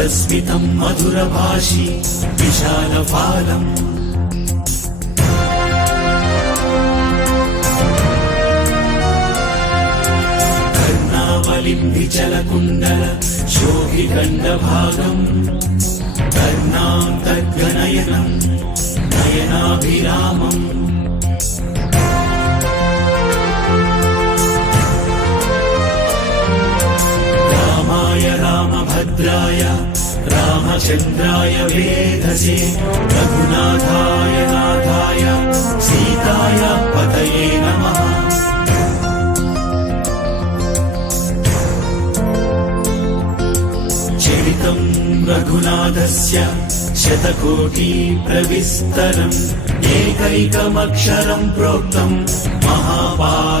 మందస్మితం మధురభాషి విశాలఫాలం కర్ణావలింభిచలకుండల శోభిఖండభాగం కర్ణాంతర్గనయనం నయనాభిరామం రామభద్రాయ రామచంద్రాయ వేధసే రఘునాథాయ నాథాయ సీతాయ పతయే నమః చరితం రఘునాథస్య శతకోటి ప్రవిస్తరం ఏకైకమక్షరం ప్రోక్తం మహాపాతకనాశనం